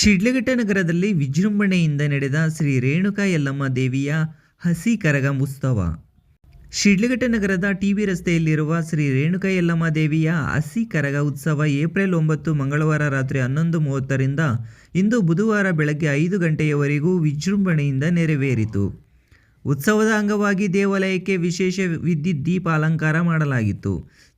ಶಿಡ್ಲಘಟ್ಟ ನಗರದಲ್ಲಿ ವಿಜೃಂಭಣೆಯಿಂದ ನಡೆದ ಶ್ರೀ ರೇಣುಕಾ ಯಲ್ಲಮ್ಮ ದೇವಿಯ ಹಸಿ ಕರಗ ಉತ್ಸವ. ಶಿಡ್ಲಘಟ್ಟ ನಗರದ ಟಿಬಿ ರಸ್ತೆಯಲ್ಲಿರುವ ಶ್ರೀ ರೇಣುಕಾ ಯಲ್ಲಮ್ಮ ದೇವಿಯ ಹಸಿ ಕರಗ ಉತ್ಸವ ಏಪ್ರಿಲ್ ಒಂಬತ್ತು ಮಂಗಳವಾರ ರಾತ್ರಿ ಹನ್ನೊಂದು ಮೂವತ್ತರಿಂದ ಇಂದು ಬುಧವಾರ ಬೆಳಗ್ಗೆ ಐದು ಗಂಟೆಯವರೆಗೂ ವಿಜೃಂಭಣೆಯಿಂದ ನೆರವೇರಿತು. ಉತ್ಸವದ ಅಂಗವಾಗಿ ದೇವಾಲಯಕ್ಕೆ ವಿಶೇಷ ವಿದ್ಯುತ್ ದೀಪ ಅಲಂಕಾರ ಮಾಡಲಾಗಿತ್ತು.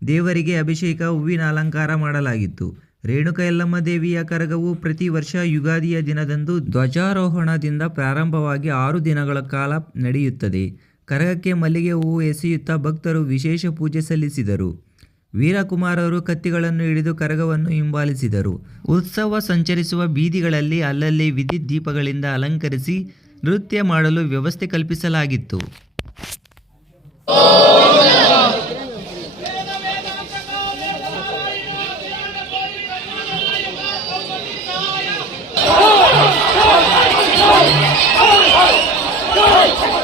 ದೇವರಿಗೆ ಅಭಿಷೇಕ, ಹೂವಿನ ಅಲಂಕಾರ ಮಾಡಲಾಗಿತ್ತು. ರೇಣುಕ ಯಲ್ಲಮ್ಮ ದೇವಿಯ ಕರಗವು ಪ್ರತಿ ವರ್ಷ ಯುಗಾದಿಯ ದಿನದಂದು ಧ್ವಜಾರೋಹಣದಿಂದ ಪ್ರಾರಂಭವಾಗಿ ಆರು ದಿನಗಳ ಕಾಲ ನಡೆಯುತ್ತದೆ. ಕರಗಕ್ಕೆ ಮಲ್ಲಿಗೆ ಹೂವು ಎಸೆಯುತ್ತಾ ಭಕ್ತರು ವಿಶೇಷ ಪೂಜೆ ಸಲ್ಲಿಸಿದರು. ವೀರಕುಮಾರರು ಕತ್ತಿಗಳನ್ನು ಹಿಡಿದು ಕರಗವನ್ನು ಹಿಂಬಾಲಿಸಿದರು. ಉತ್ಸವ ಸಂಚರಿಸುವ ಬೀದಿಗಳಲ್ಲಿ ಅಲ್ಲಲ್ಲಿ ವಿದ್ಯುತ್ ದೀಪಗಳಿಂದ ಅಲಂಕರಿಸಿ ನೃತ್ಯ ಮಾಡಲು ವ್ಯವಸ್ಥೆ ಕಲ್ಪಿಸಲಾಗಿತ್ತು. Hey!